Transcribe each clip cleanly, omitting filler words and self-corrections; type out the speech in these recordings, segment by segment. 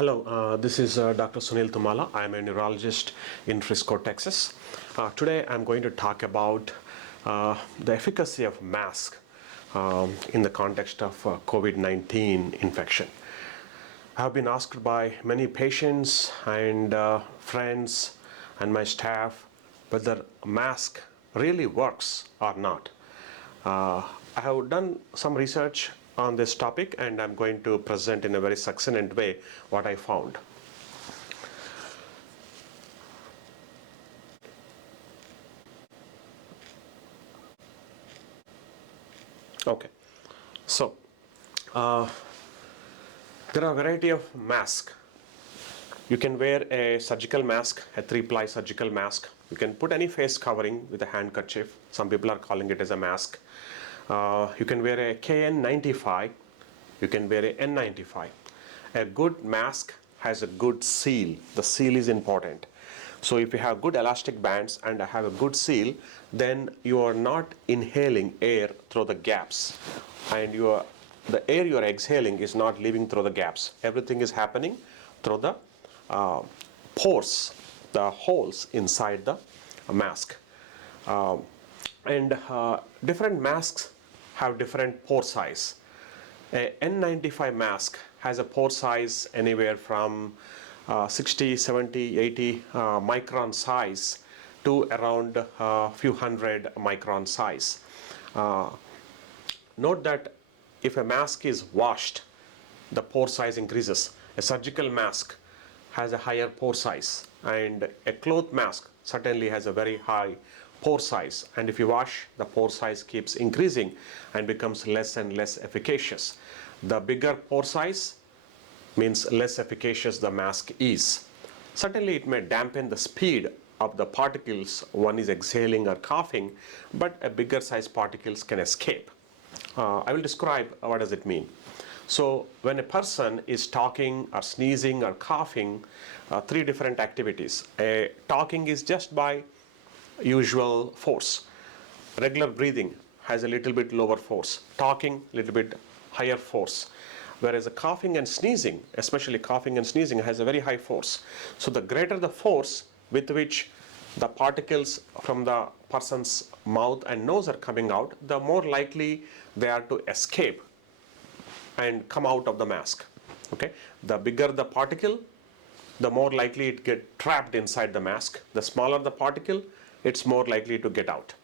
Hello, this is Dr. Sunil Tumala. I am a neurologist in Frisco, Texas. Today I'm going to talk about the efficacy of mask in the context of COVID-19 infection. I have been asked by many patients and friends and my staff whether mask really works or not. I have done some research on this topic and I'm going to present in a very succinct way what I found. Okay, so there are a variety of masks. You can wear a surgical mask, a 3-ply surgical mask. You can put any face covering with a handkerchief. Some people are calling it as a mask. You can wear a KN95. You can wear a N95. A good mask has a good seal. The seal is important. So if you have good elastic bands and have a good seal, then you are not inhaling air through the gaps, and the air you are exhaling is not leaving through the gaps. Everything is happening through the pores, the holes inside the mask. And different masks have different pore size. A N95 mask has a pore size anywhere from 60, 70, 80 micron size to around a few hundred micron size. Note that if a mask is washed, the pore size increases. A surgical mask has a higher pore size, and a cloth mask certainly has a very high pore size, and if you wash, the pore size keeps increasing and becomes less and less efficacious. The bigger pore size means less efficacious the mask is. Certainly it may dampen the speed of the particles one is exhaling or coughing, but a bigger size particles can escape. I will describe what does it mean. So when a person is talking or sneezing or coughing, three different activities. Talking is just by usual force. Regular breathing has a little bit lower force. Talking, a little bit higher force. Whereas a coughing and sneezing, especially coughing and sneezing, has a very high force. So the greater the force with which the particles from the person's mouth and nose are coming out, the more likely they are to escape and come out of the mask. Okay? The bigger the particle, the more likely it get trapped inside the mask. The smaller the particle, it's more likely to get out.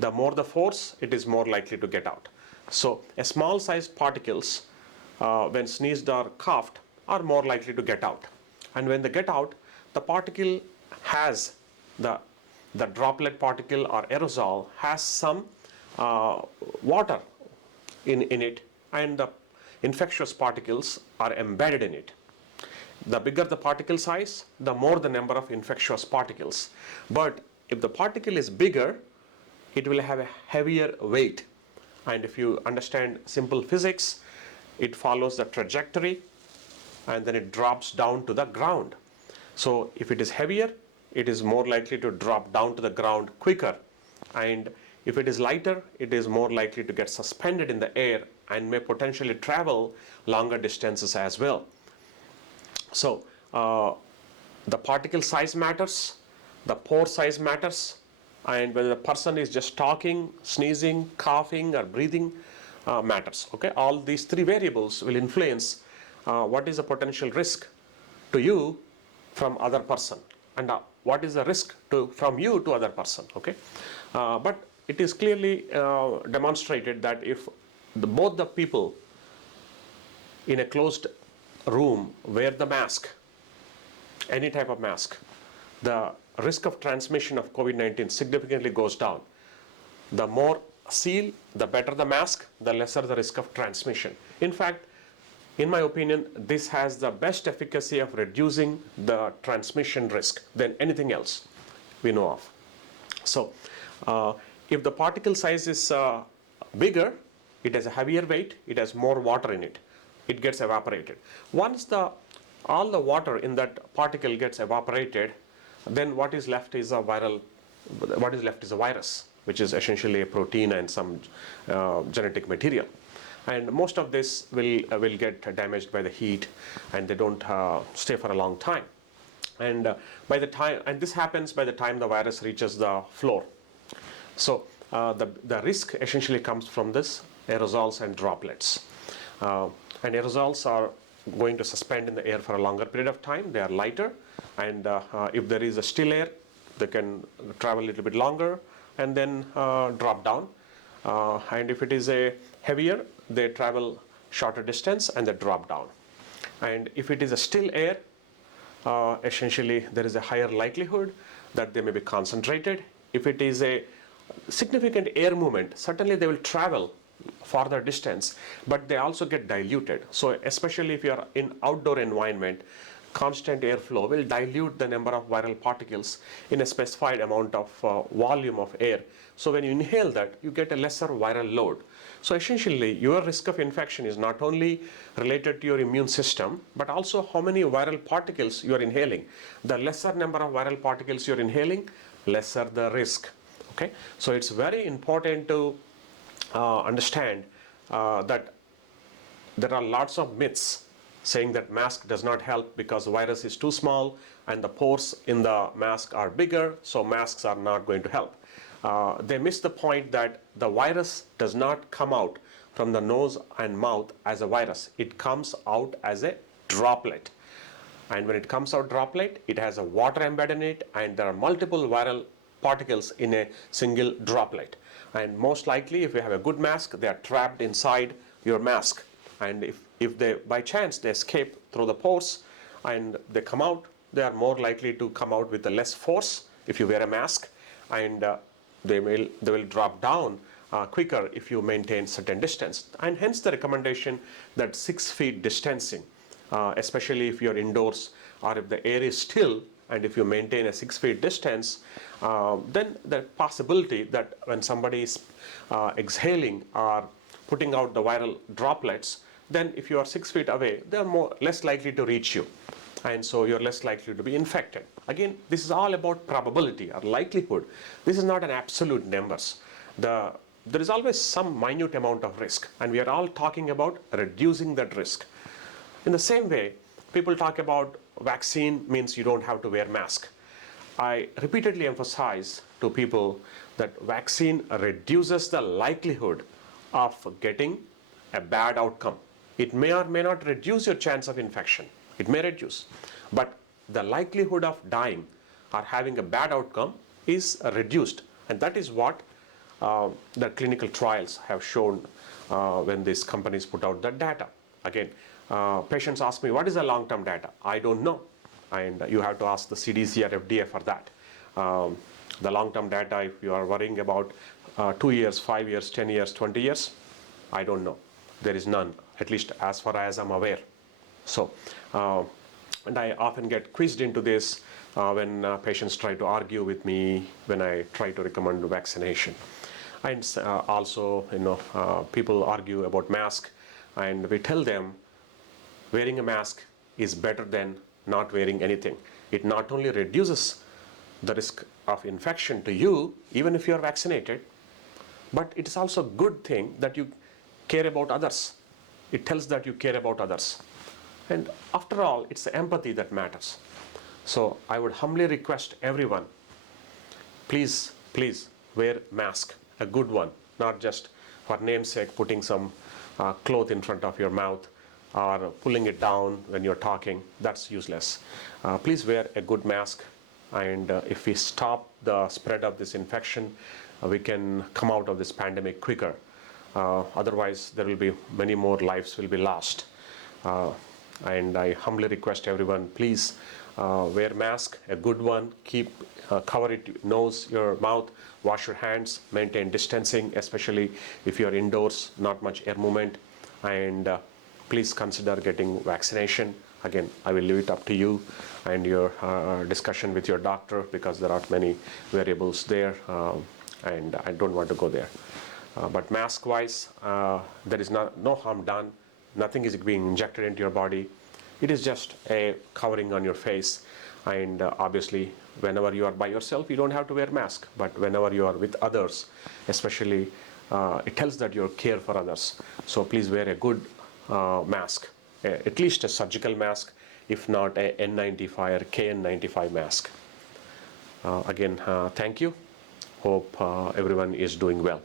The more the force, it is more likely to get out. So a small sized particles, when sneezed or coughed, are more likely to get out. And when they get out, the particle has the droplet particle or aerosol has some water in it, and the infectious particles are embedded in it. The bigger the particle size, the more the number of infectious particles. But if the particle is bigger, it will have a heavier weight. And if you understand simple physics, it follows the trajectory and then it drops down to the ground. So if it is heavier, it is more likely to drop down to the ground quicker. And if it is lighter, it is more likely to get suspended in the air and may potentially travel longer distances as well. So the particle size matters, the pore size matters, and whether the person is just talking, sneezing, coughing, or breathing matters. Okay, all these three variables will influence what is the potential risk to you from other person, and what is the risk from you to other person. Okay, but it is clearly demonstrated that if both the people in a closed room wear the mask, any type of mask, the risk of transmission of COVID-19 significantly goes down. The more seal, the better the mask, the lesser the risk of transmission. In fact, in my opinion, this has the best efficacy of reducing the transmission risk than anything else we know of. So if the particle size is bigger, it has a heavier weight, it has more water in it, it gets evaporated. Once all the water in that particle gets evaporated, then what is left is a virus, which is essentially a protein and some genetic material. and most of this will get damaged by the heat, and they don't stay for a long time. And by the time, and this happens by the time the virus reaches the floor. So the risk essentially comes from this aerosols and droplets. And aerosols are going to suspend in the air for a longer period of time. They are lighter, and if there is a still air, they can travel a little bit longer and then drop down. And if it is a heavier, they travel shorter distance and they drop down. And if it is a still air, essentially there is a higher likelihood that they may be concentrated. If it is a significant air movement, certainly they will travel farther distance, but they also get diluted. So especially if you are in outdoor environment, constant airflow will dilute the number of viral particles in a specified amount of volume of air. So when you inhale that, you get a lesser viral load. So essentially, your risk of infection is not only related to your immune system, but also how many viral particles you are inhaling. The lesser number of viral particles you are inhaling, lesser the risk. Okay, so it's very important to understand that there are lots of myths saying that mask does not help because the virus is too small and the pores in the mask are bigger, so masks are not going to help. They miss the point that the virus does not come out from the nose and mouth as a virus. It comes out as a droplet. And when it comes out droplet, it has a water embedded in it, and there are multiple viral particles in a single droplet. And most likely, if you have a good mask, they are trapped inside your mask. And if they, by chance, they escape through the pores and they come out, they are more likely to come out with the less force if you wear a mask, and they will drop down quicker if you maintain certain distance. And hence the recommendation that 6 feet distancing, especially if you're indoors or if the air is still, and if you maintain a 6 feet distance, then the possibility that when somebody is exhaling or putting out the viral droplets, then if you are 6 feet away, they are less likely to reach you. And so you're less likely to be infected. Again, this is all about probability or likelihood. This is not an absolute numbers. There is always some minute amount of risk, and we are all talking about reducing that risk. In the same way, people talk about vaccine means you don't have to wear mask. I repeatedly emphasize to people that vaccine reduces the likelihood of getting a bad outcome. It may or may not reduce your chance of infection. It may reduce, but the likelihood of dying or having a bad outcome is reduced, and that is what the clinical trials have shown when these companies put out that data. Again, patients ask me, what is the long-term data? I don't know, and you have to ask the CDC or FDA for that. The long-term data, if you are worrying about 2 years, 5 years, 10 years, 20 years, I don't know. There is none, at least as far as I'm aware. So, and I often get quizzed into this when patients try to argue with me when I try to recommend vaccination. And also, people argue about mask, and we tell them wearing a mask is better than not wearing anything. It not only reduces the risk of infection to you, even if you are vaccinated, but it is also a good thing that you care about others. It tells that you care about others. And after all, it's the empathy that matters. So I would humbly request everyone, please wear mask, a good one, not just for namesake putting some cloth in front of your mouth or pulling it down when you're talking. That's useless. Please wear a good mask, and if we stop the spread of this infection, we can come out of this pandemic quicker. Otherwise, there will be many more lives will be lost. And I humbly request everyone, please wear mask, a good one, cover it, nose, your mouth, wash your hands, maintain distancing, especially if you are indoors, not much air movement, and please consider getting vaccination. Again, I will leave it up to you and your discussion with your doctor, because there are many variables there, and I don't want to go there. But mask-wise, there is no harm done. Nothing is being injected into your body. It is just a covering on your face. And obviously, whenever you are by yourself, you don't have to wear mask. But whenever you are with others, especially it tells that you care for others. So please wear a good mask, at least a surgical mask, if not a N95 or KN95 mask. Again, thank you. Hope everyone is doing well.